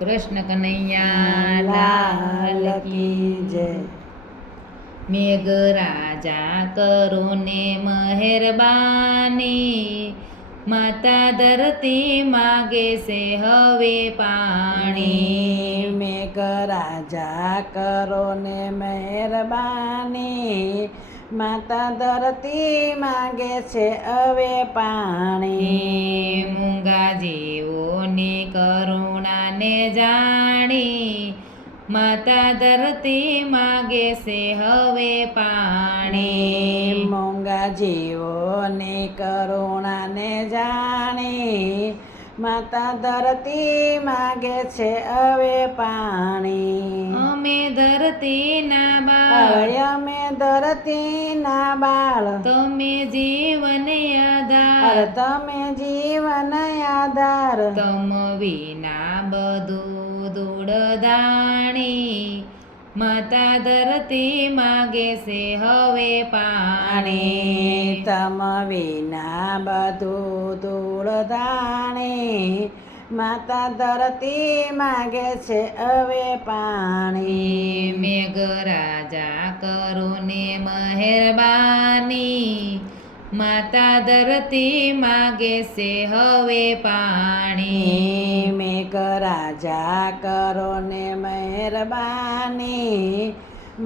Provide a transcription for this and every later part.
કૃષ્ણ કનૈયા લાલ કી જય. મેઘરાજા કરો ને મહેરબાની, માતા ધરતી માગે છે હવે પાણી. મેઘરાજા કરો ને મહેરબાની, માતા ધરતી માગે છે હવે પાણી. મૂંગા જીવોની કરુણાને જાણી, માતા ધરતી માગે છે હવે પાણી. મૂંગા જીવોની કરુણાને જાણી, માતા ધરતી માગે છે હવે પાણી. અમે ધરતીના બાળ, અમે ધરતીના બાળ, તમે જીવન આધાર, તમે જીવન આધાર. તમ વિના બધું દૂડધાણી, માતા ધરતી માગે છે હવે પાણી. તમ વિના બધું દૂડધાણી, માતા ધરતી માગે છે હવે પાણી. મેઘરાજા કરો ને મહેરબાની, માતા ધરતી માગે છે હવે પાણી. મેઘરાજા કરો ને મહેરબાની,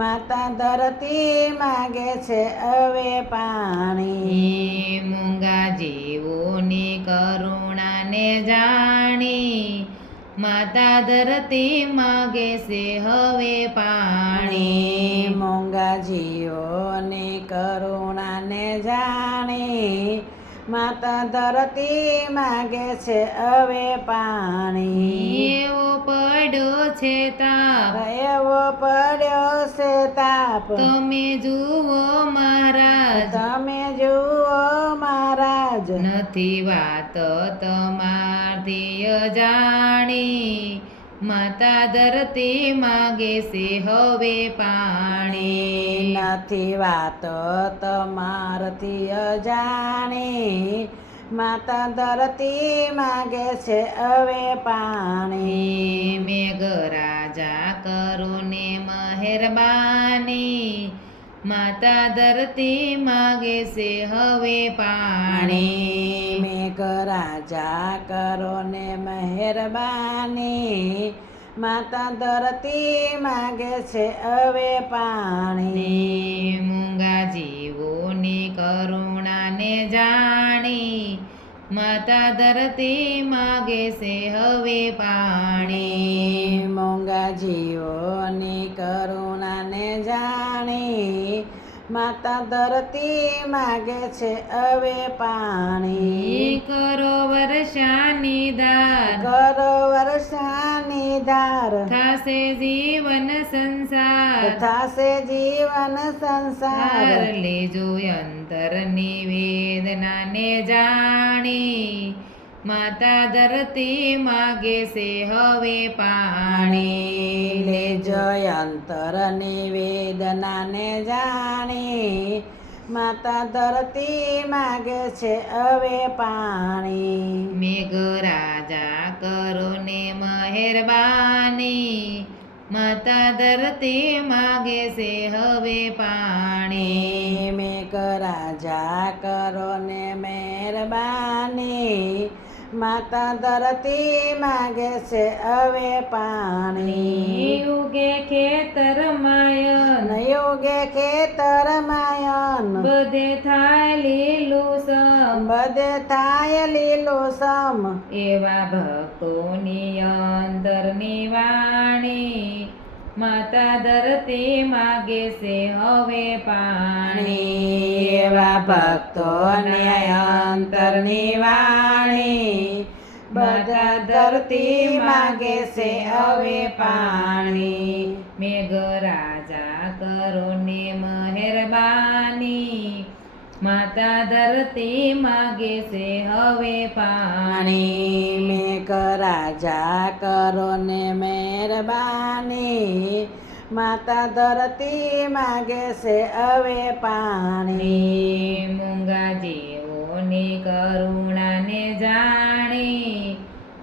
માતા ધરતી માગે છે હવે પાણી. મૂંગા જીવોની કરુણાને જાણી, માતા ધરતી માગે છે હવે પાણી. મૂંગા જીવોની કરુણાને જાણી, માતા ધરતી માગે છે હવે પાણી. એવો પડ્યો છે તાપ, એવો પડ્યો છે તાપ, તમે જુઓ મહારાજ, તમે જુઓ મહારાજ. નથી વાત તમારથી અજાણી, માતા ધરતી માગે છે હવે પાણી. નથી વાતો તમારથી અજાણી, માતા ધરતી માગે છે હવે પાણી. મેઘરાજા કરો ને મહેરબાની, માતા ધરતી માગે છે હવે પાણી. મેઘરાજા કરો ને મહેરબાની, માતા ધરતી માગે છે હવે પાણી. મૂંગા જીવોની કરુણાને જાણી, માતા ધરતી માગે છે હવે પાણી. મૂંગા જીવોની કરુણાને જાણી, માતા ધરતી માગે છે હવે પાણી. કરો વર્ષાની ધાર, કરો વર્ષાની ધાર, થાશે જીવન સંસાર, થાશે જીવન સંસાર. લેજો અંતરની વેદનાને જાણી, માતા ધરતી માગે છે હવે પાણી. લેજો અંતરની વેદનાને જાણી, માતા ધરતી માગે છે હવે પાણી. મેઘરાજા કરો ને મહેરબાની, માતા ધરતી માગે છે હવે પાણી. મેઘરાજા કરો ને મહેરબાની, માતા ધરતી માગે છે હવે પાણી. યુગે ખેતર માયન, યુગે ખેતર માયન, બધે થાય લીલું સમ, બધે થાય લીલું સમ. એવા ભક્તોની અંતરની વાણી, માતા ધરતી માગે છે હવે પાણી. એવા ભક્તોને અંતરની વાણી, બધા ધરતી માગે છે હવે પાણી. મેઘરાજા કરો ને મહેરબાની, માતા ધરતી માગે છે હવે પાણી. મેઘરાજા કરો ને મહેરબાની, માતા ધરતી માગે છે હવે પાણી. મૂંગા જીવોની કરુણાને જાણી,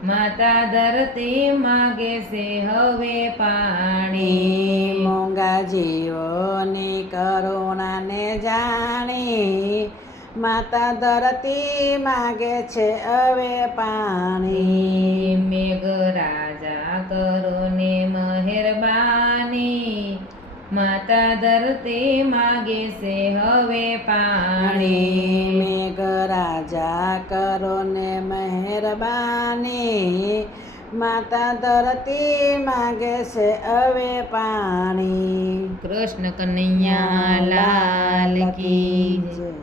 માતા ધરતી માગે છે હવે પાણી. મૂંગા જીવોની કરુણાને જાણી માતા ધરતી માગે છે હવે પાણી. મેઘરાજા કરો ને મહેરબાની માતા ધરતી માગે છે હવે પાણી. મેઘરાજા કરો ને મહેરબાની માતા ધરતી માગે છે હવે પાણી. કૃષ્ણ કનૈયા લાલ કી જય.